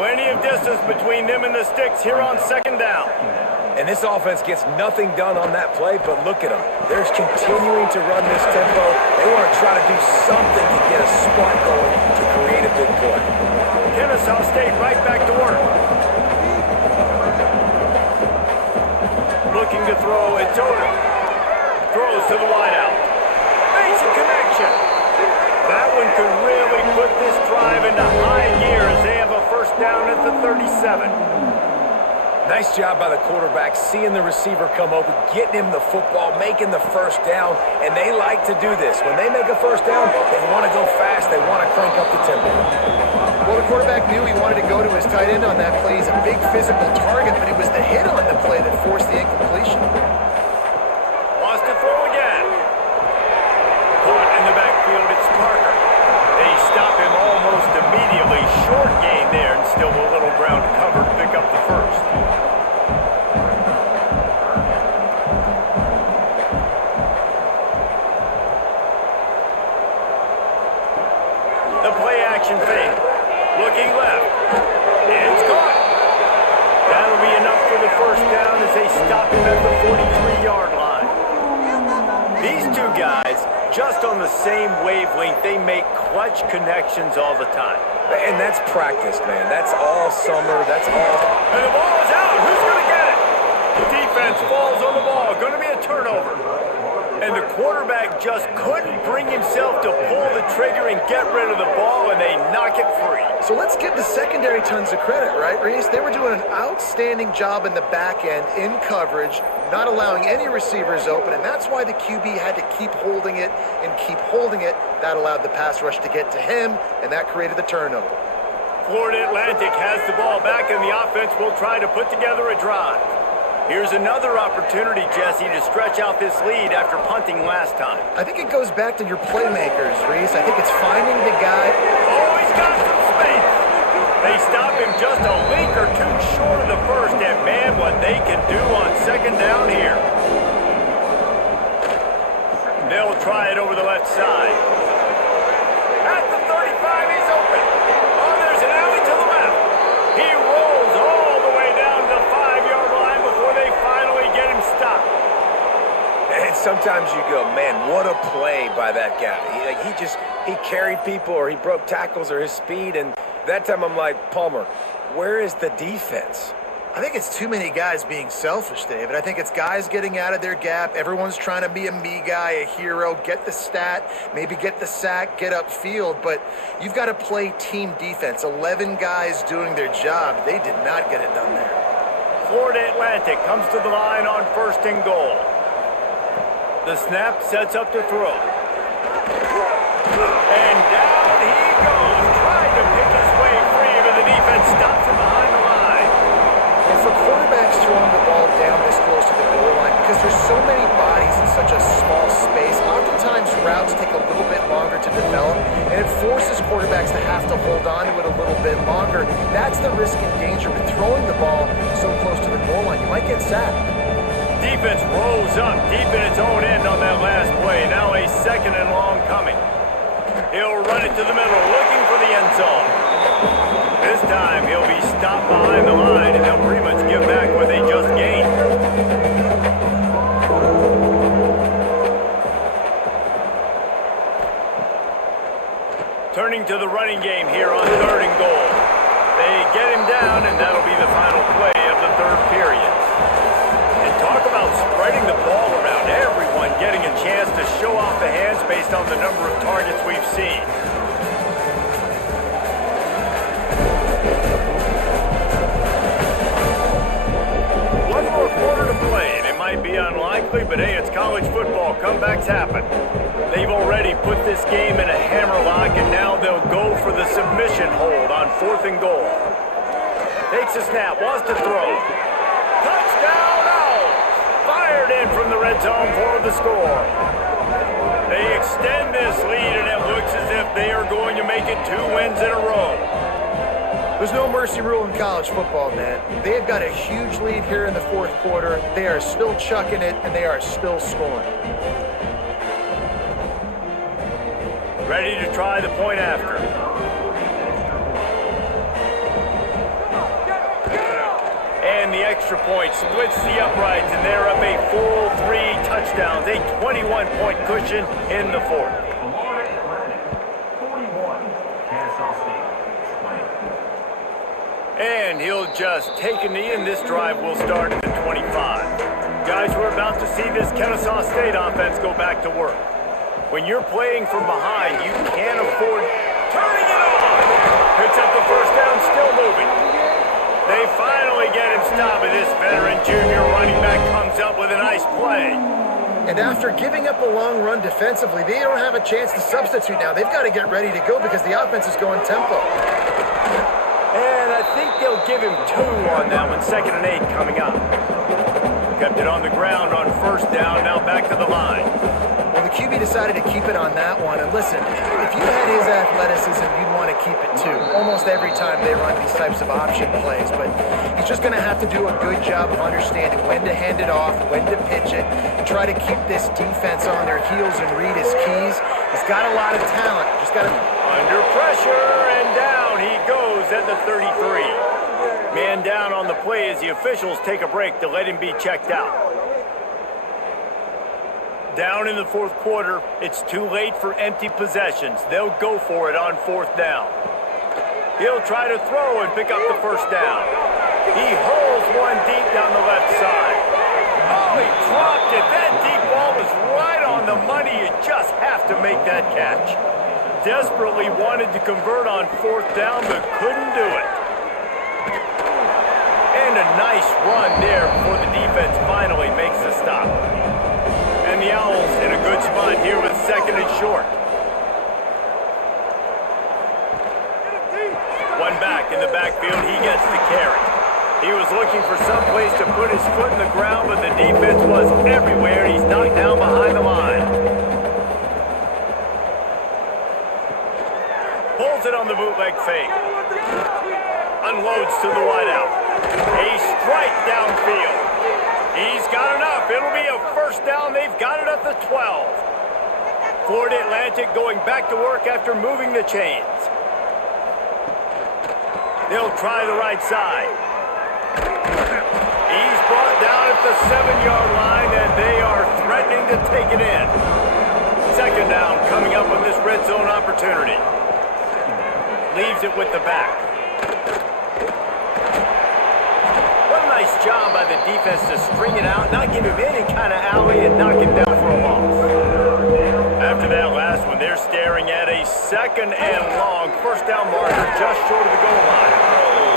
Plenty of distance between them and the sticks here on 2nd down. And this offense gets nothing done on that play, but look at them. They're continuing to run this tempo. They want to try to do something to get a spark going to create a big play. Kennesaw State right back to work. Looking to throw, it's Odom. Throws to the wideout. Makes a connection. That one could really put this drive into high gear as they have a first down at the 37. Nice job by the quarterback, seeing the receiver come open, getting him the football, making the first down, and they like to do this. When they make a first down, they want to go fast, they want to crank up the tempo. Well, the quarterback knew he wanted to go to his tight end on that play. He's a big physical target, but it was the hit on the play that forced the incompletion. Wants to throw again. Caught in the backfield, it's Parker. They stop him almost immediately. Short gain there, and still a little ground covered to pick up the first. The play action fake. Looking left. It's caught. That'll be enough for the first down as they stop him at the 43-yard line. These two guys just on the same wavelength. They make clutch connections all the time. And that's practice, man. That's all summer. That's all. And the ball is out. Who's going to get it? The defense falls on the ball. Going to be a turnover. And the quarterback just couldn't bring himself to pull the trigger and get rid of the ball, and they knock it free. So let's give the secondary tons of credit, right, Reese? They were doing an outstanding job in the back end, in coverage, not allowing any receivers open, and that's why the QB had to keep holding it and keep holding it. That allowed the pass rush to get to him, and that created the turnover. Florida Atlantic has the ball back, and the offense will try to put together a drive. Here's another opportunity, Jesse, to stretch out this lead after punting last time. I think it goes back to your playmakers, Reese. I think it's finding the guy. Oh, he's got some space. They stop him just a link or two short of the first, and man, what they can do on second down here. They'll try it over the left side. At the 35, he's open. Oh, there's an alley to the left. He rolls all the way down the 5-yard line before they finally get him stopped. And sometimes you go, man, what a play by that guy. He carried people, or he broke tackles, or his speed. And that time I'm like, Palmer, where is the defense? I think it's too many guys being selfish, David. I think it's guys getting out of their gap. Everyone's trying to be a me guy, a hero, get the stat, maybe get the sack, get upfield. But you've got to play team defense. 11 guys doing their job. They did not get it done there. Florida Atlantic comes to the line on 1st and goal. The snap sets up to throw. And down he goes, trying to pick his way free, but the defense stops him behind the line. And for quarterbacks throwing the ball down this close to the goal line, because there's so many bodies in such a small space, oftentimes routes take a little bit longer to develop, and it forces quarterbacks to have to hold on to it a little bit longer. That's the risk and danger with throwing the ball so close to the goal line. You might get sacked. Defense rolls up deep in its own end on that last play. Now a 2nd and long coming. He'll run it to the middle, looking for the end zone. This time he'll be stopped behind the line, and they'll pretty much give back what they just gained. Turning to the running game here on 3rd and goal. They get him down, and that'll be the final play of the 3rd period. And talk about spreading the ball around, everyone getting a chance to show off the hands based on the number of targets we've seen. One more quarter to play, and it might be unlikely, but hey, it's college football. Comebacks happen. They've already put this game in a hammerlock, and now they'll go for the submission hold on 4th and goal. Takes a snap, wants to throw. Touchdown, Owls! Fired in from the red zone for the score. They extend this lead, and it looks as if they are going to make it 2 wins in a row. There's no mercy rule in college football, man. They've got a huge lead here in the 4th quarter. They are still chucking it, and they are still scoring. Ready to try the point after. And the extra point splits the uprights, and they're up a full 3 touchdowns, a 21-point cushion in the 4th. And he'll just take a knee, and this drive will start at the 25. Guys, we're about to see this Kennesaw State offense go back to work. When you're playing from behind, you can't afford turning it on. Picks up the 1st down, still moving. They finally get him stopped, and this veteran junior running back comes up with a nice play. And after giving up a long run defensively, they don't have a chance to substitute now. They've got to get ready to go because the offense is going tempo. And I think they'll give him 2 on that one. 2nd and 8 coming up. Kept it on the ground on 1st down, now back to the line. Well, the QB decided to keep it on that one. And listen, if you had his athleticism, you'd want to keep it too. Almost every time they run these types of option plays. But he's just going to have to do a good job of understanding when to hand it off, when to pitch it, and try to keep this defense on their heels and read his keys. He's got a lot of talent. Just got to... Under pressure, and down he goes at the 33. Man down on the play as the officials take a break to let him be checked out. Down in the fourth quarter, it's too late for empty possessions. They'll go for it on fourth down. He'll try to throw and pick up the first down. He holds one deep down the left side. Oh, he dropped it. That deep ball was right on the money. You just have to make that catch. Desperately wanted to convert on fourth down, but couldn't do it. And a nice run there before the defense finally makes the stop. And the Owls in a good spot here with second and short. One back in the backfield, he gets the carry. He was looking for some place to put his foot in the ground, but the defense was everywhere. He's knocked down behind the line. Pulls it on the bootleg fake. Unloads to the wideout. A strike downfield. He's got enough. It'll be a first down. They've got it at the 12. Florida Atlantic going back to work after moving the chains. They'll try the right side. He's brought down at the 7-yard line, and they are threatening to take it in. Second down coming up on this red zone opportunity. Leaves it with the back. What a nice job by the defense to string it out, not give him any kind of alley, and knock him down for a loss. After that last one, they're staring at a second and long. First down marker just short of the goal line.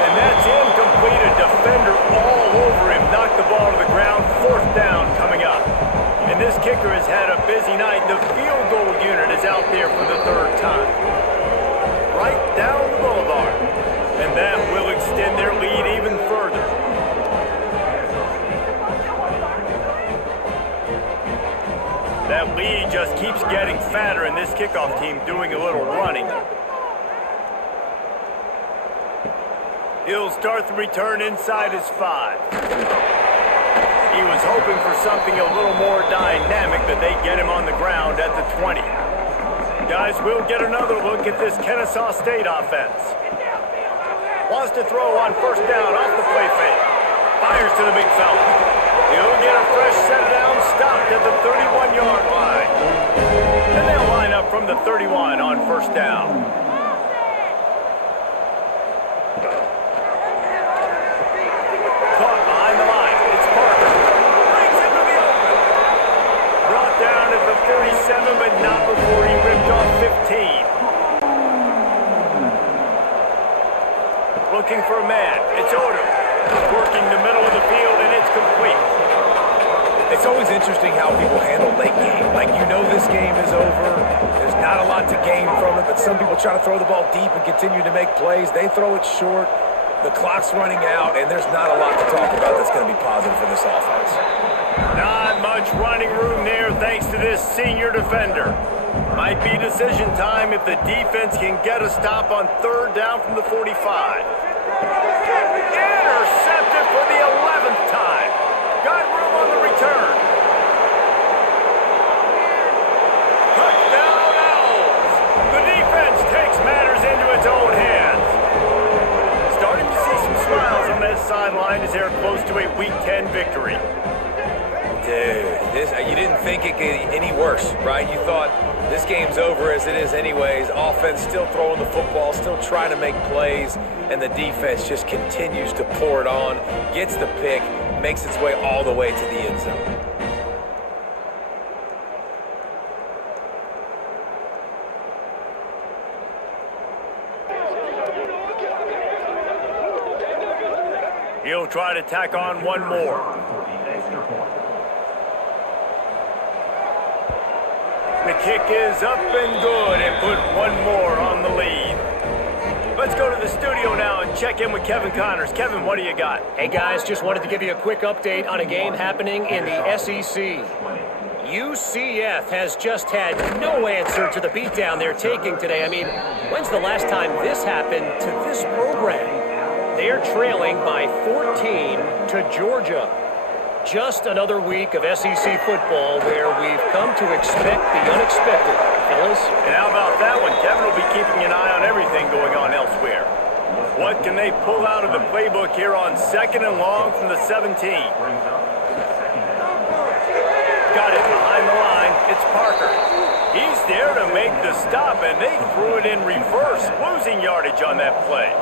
And that's incomplete. A defender all over him. Knocked the ball to the ground. Fourth down coming up. And this kicker has had a busy night. The field goal unit is out there for the third time. Right down the boulevard. And that will extend their lead even further. That lead just keeps getting fatter, and this kickoff team doing a little running. He'll start the return inside his 5. He was hoping for something a little more dynamic, but they get him on the ground at the 20. Guys, we'll get another look at this Kennesaw State offense. Wants to throw on first down off the play fake. Fires to the big fella. He'll get a fresh set down, stopped at the 31-yard line. Then they'll line up from the 31 on first down. Caught behind the line. It's Parker. Brings him to the open. Brought down at the 47, but not before he ripped off 15. Looking for a man. It's Odom. Working the middle of the field, and it's complete. It's always interesting how people handle late game. Like, you know this game is over. There's not a lot to gain from it, but some people try to throw the ball deep and continue to make plays. They throw it short. The clock's running out, and there's not a lot to talk about that's going to be positive for this offense. Not much running room there thanks to this senior defender. Might be decision time if the defense can get a stop on third down from the 45. Intercepted for the 11th time. Got room on the return. Touchdown Owls. The defense takes matters into its own hands. Starting to see some smiles on that sideline as they're close to a Week 10 victory. Dude, you didn't think it could get any worse, right? You thought this game's over as it is anyways. Offense still throwing the football, still trying to make plays, and the defense just continues to pour it on, gets the pick, makes its way all the way to the end zone. He'll try to tack on one more. The kick is up and good and put one more on the lead. Let's go to the studio now and check in with Kevin Connors. Kevin, what do you got? Hey guys, just wanted to give you a quick update on a game happening in the SEC. UCF has just had no answer to the beatdown they're taking today. I mean, when's the last time this happened to this program? They're trailing by 14 to Georgia. Just another week of SEC football where we've come to expect the unexpected, fellas. And how about that one? Kevin will be keeping an eye on everything going on elsewhere. What can they pull out of the playbook here on second and long from the 17? Got it behind the line. It's Parker. He's there to make the stop, and they threw it in reverse, losing yardage on that play.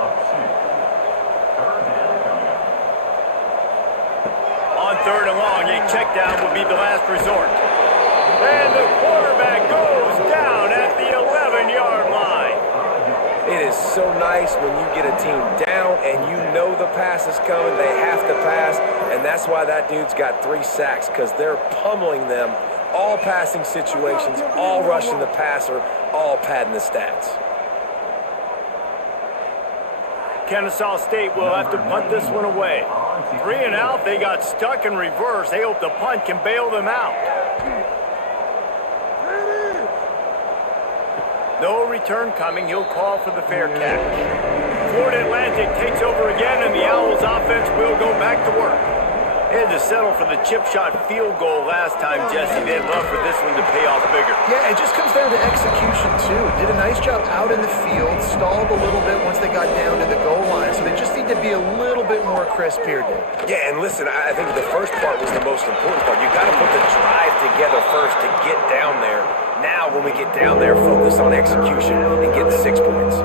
On 3rd and long, a check down would be the last resort. And the quarterback goes down at the 11-yard line. It is so nice when you get a team down and you know the pass is coming. They have to pass, and that's why that dude's got 3 sacks, because they're pummeling them. All passing situations, all rushing the passer, all padding the stats. Kennesaw State will have to punt this one away. 3 and out, they got stuck in reverse. They hope the punt can bail them out. No return coming. He'll call for the fair catch. Florida Atlantic takes over again, and the Owls offense will go back to work. They had to settle for the chip shot field goal last time, Jesse. They'd love for this one to pay off bigger. Yeah, it just comes down to execution, too. Did a nice job out in the field, stalled a little bit once they got down to the goal line, so they just need to be a little bit more crisp here, Dave. Yeah, and listen, I think the first part was the most important part. You got to put the drive together first to get down there. Now, when we get down there, focus on execution and get the 6 points.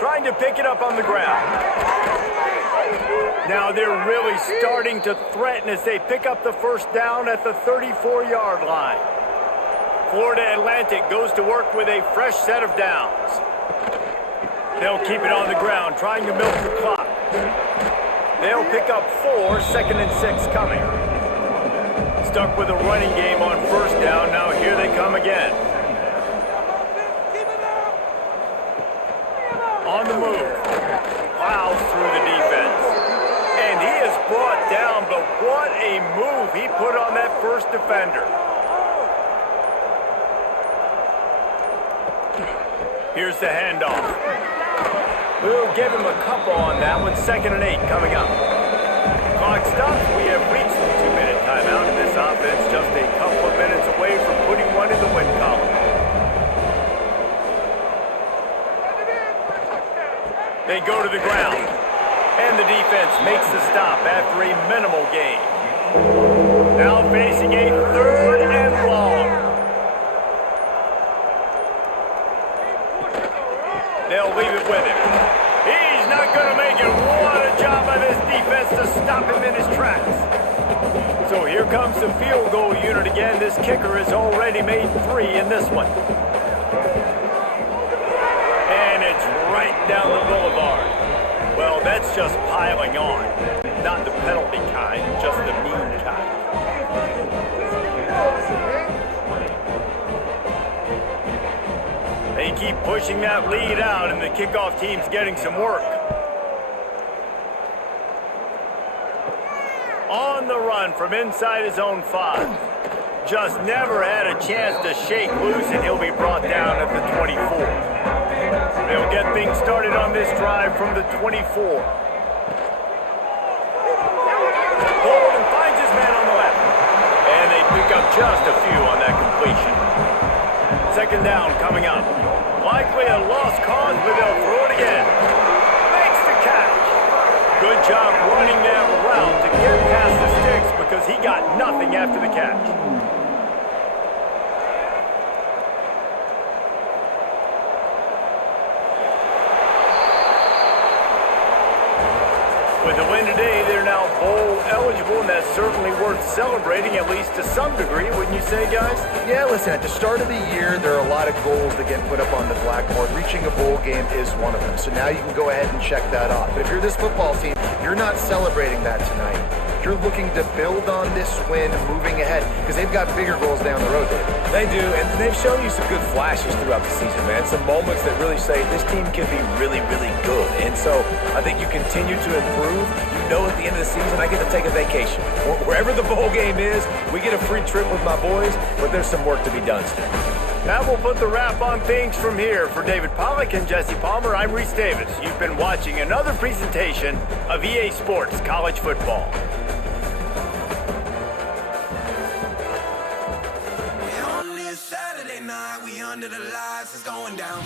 Trying to pick it up on the ground. Now they're really starting to threaten as they pick up the first down at the 34-yard line. Florida Atlantic goes to work with a fresh set of downs. They'll keep it on the ground, trying to milk the clock. They'll pick up 4, 2nd and 6 coming. Stuck with a running game on first down. Now here they come again. On the move. Plows through the defense. And he is brought down, but what a move he put on that first defender. Here's the handoff. We'll give him a couple on that one. 2nd and 8 coming up. Clock stops. We have reached the 2-minute timeout, and this offense just a couple of minutes away from putting one in the win column. They go to the ground, and the defense makes the stop after a minimal gain. Now facing a 3rd and long. They'll leave it with him. He's not going to make it. What a job by this defense to stop him in his tracks. So here comes the field goal unit again. This kicker has already made 3 in this one. And it's right down the boulevard. Well, that's just piling on. Not the penalty kind, just the mean kind. They keep pushing that lead out, and the kickoff team's getting some work. On the run from inside his own 5. Just never had a chance to shake loose, and he'll be brought down at the 24. They'll get things started on this drive from the 24. Bolden finds his man on the left. And they pick up just a few on that completion. 2nd down coming up. Likely a lost cause, but they'll throw it again. Makes the catch. Good job running that route to get past the sticks because he got nothing after the catch. With the win today, they're now bowl eligible, and that's certainly worth celebrating, at least to some degree, wouldn't you say, guys? Yeah, listen, at the start of the year, there are a lot of goals that get put up on the blackboard. Reaching a bowl game is one of them, so now you can go ahead and check that off. But if you're this football team, you're not celebrating that tonight. You're looking to build on this win moving ahead because they've got bigger goals down the road, David. They do, and they've shown you some good flashes throughout the season, man. Some moments that really say this team can be really, really good. And so I think you continue to improve. You know at the end of the season, I get to take a vacation. Wherever the bowl game is, we get a free trip with my boys, but there's some work to be done still. That will put the wrap on things from here. For David Pollack and Jesse Palmer, I'm Reese Davis. You've been watching another presentation of EA Sports College Football. On this Saturday night, we under the lights, it's going down.